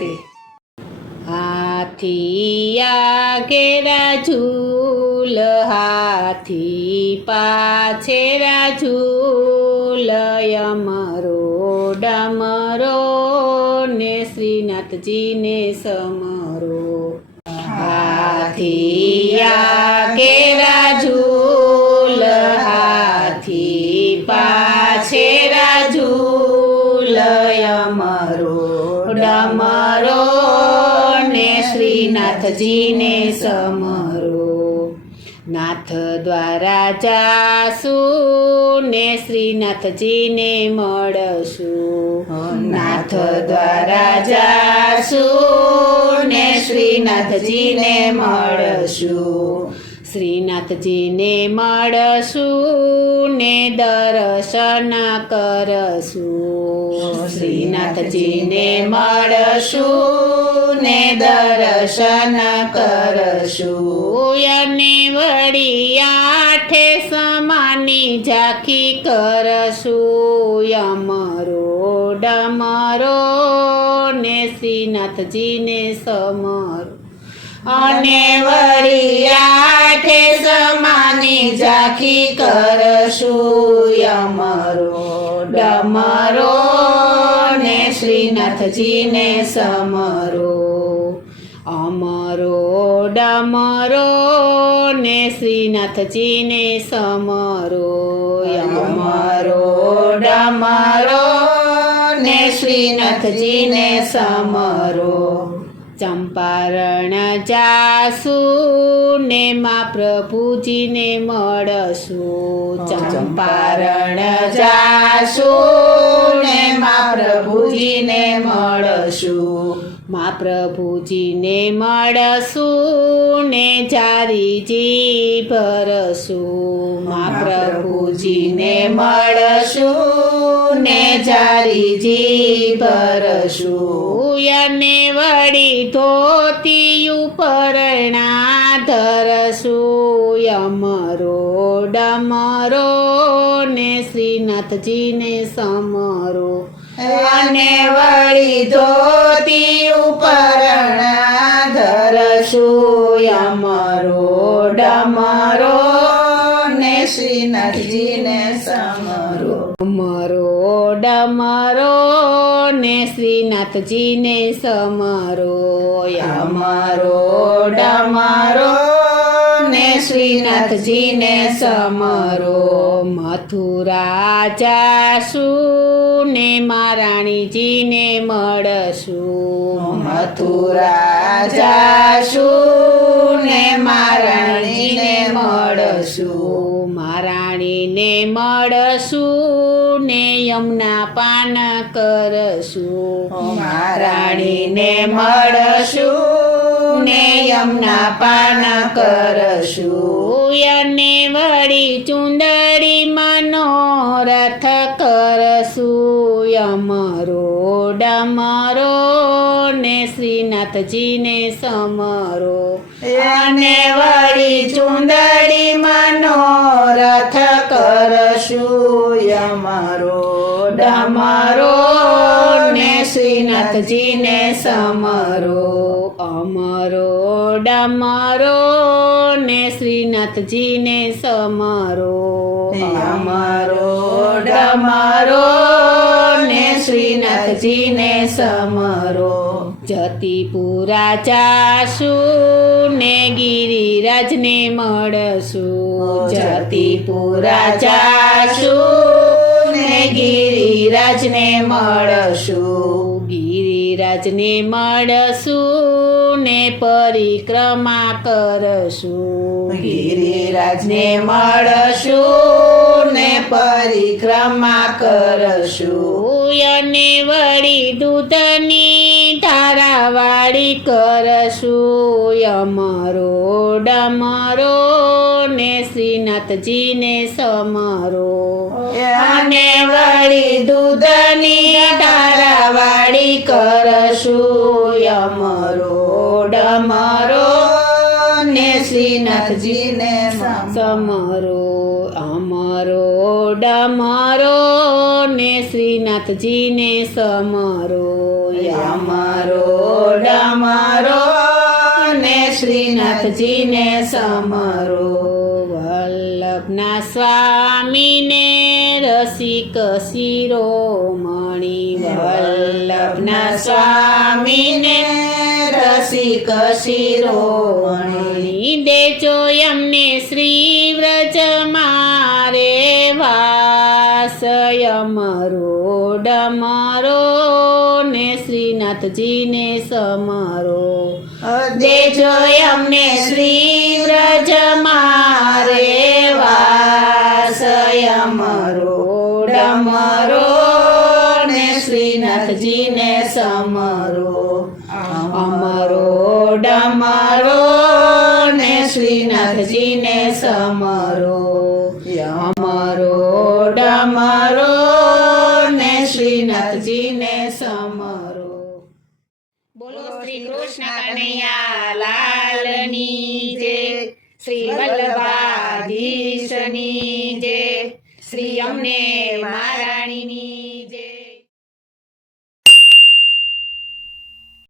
ગુજરાતી. હાથી આગેરા ઝૂલ, હાથી પાછેરા ઝૂલ, અમરો ડમરો ને શ્રીનાથજીને સમરો. હાથી આગેરા ઝૂલ, હાથી પાછેરા ઝૂલ, અમરો ડમરો ને શ્રીનાથજીને સમરો. નાથ દ્વારા જાશું ને શ્રીનાથજીને મળશું. નાથ દ્વારા જાશું ને શ્રીનાથજીને મળશું. શ્રીનાથજીને મળશું ને દર્શન કરશું. શ્રીનાથજીને મળશું ને દર્શન કરશું. અને વળી આઠે સમાની ઝાંખી કરશું. અમરો ડમરો ને શ્રીનાથજીને સમરો. અને વળી આઠે સમાની ઝાંખી કરશું. અમરો ડમરો ને શ્રીનાથજીને સમરો. અમરો ડમરો ને શ્રીનાથજીને સમરો. અમરો ડમરો ને શ્રીનાથજીને સમરો. ચંપારણ જાશું ને મા પ્રભુજીને મળશું. ચંપારણ જાશું ને મા પ્રભુજીને મળશું. મા પ્રભુજીને મળશું ને જારીજી ભરશું. મા પ્રભુજીને મળશું ને જારીજી ભરશું. અને વળી ધોતી ઉપરણા ધરશું. અમરો ડમરો ને શ્રીનાથજીને સમરો. અને વળી ધોતી ઉપરણા ધરશું. અમરો ડમરો ને શ્રીનાથજીને સમરો. અમરો ડમરો ને શ્રીનાથજીને સમરો. અમરો ડમરો ને શ્રીનાથજીને સમરો. મથુરા જાશું ને મહારાણીજીને મળશું. મથુરા જાશું ને મહારાણીને મળશું. મહારાણીને મળશું ને યમુના પાન કરશું. મહારાણીને મળશું ને યમુના પાન કરશું. અને વળી ચુંદડી મનોરથ કરશું. અમરો ડમરો ને શ્રીનાથજીને સમરો. અને વળી ચુંદડી મનોરથ કરશું. અમરો ડમરો ને શ્રીનાથજીને સમરો. અમરો ડમરો ને શ્રીનાથજીને સમરો. અમરો ડમરો ને શ્રીનાથજીને સમરો. જતીપુરા જાશું ને ગિરિરાજને મળશું. જતીપુરા જાશું ને ગિરિરાજને મળશું. ગિરિરાજને મળશું ને પરિક્રમા કરશું. ગિરિરાજને મળશું ને પરિક્રમા કરશું. અને વળી દૂધની ધારાવાળી કરશું. અમરો ડમરો ને શ્રીનાથજીને સમરો. અને વળી દૂધની ધારાવાળી કરશું. અમરો ડમરો ને શ્રીનાથજીને સમરો. અમરો ડમરો ને શ્રીનાથજીને સમરો. અમરો શ્રીનાથજીને સમરો વલ્લભના સ્વામીને રસિક શિરોમણી વલ્લભના સ્વામીને રસિક શિરોમણી દેજો એમને શ્રી વ્રજ મારે વાસ અમરો ડમરો ને શ્રીનાથજીને સમરો દેજો અમને શ્રી વ્રજ મારે વાસ અમરો ડમરો ને શ્રીનાથજીને સમરો અમરો ડમરો ને શ્રીનાથજીને સમરો અમરો ડમરો ને શ્રીનાથજીને સમરો બોલો શ્રી કૃષ્ણ કનૈયા લાલની જય શ્રી વલ્લભાધીશની જય શ્રી અમને મહારાજ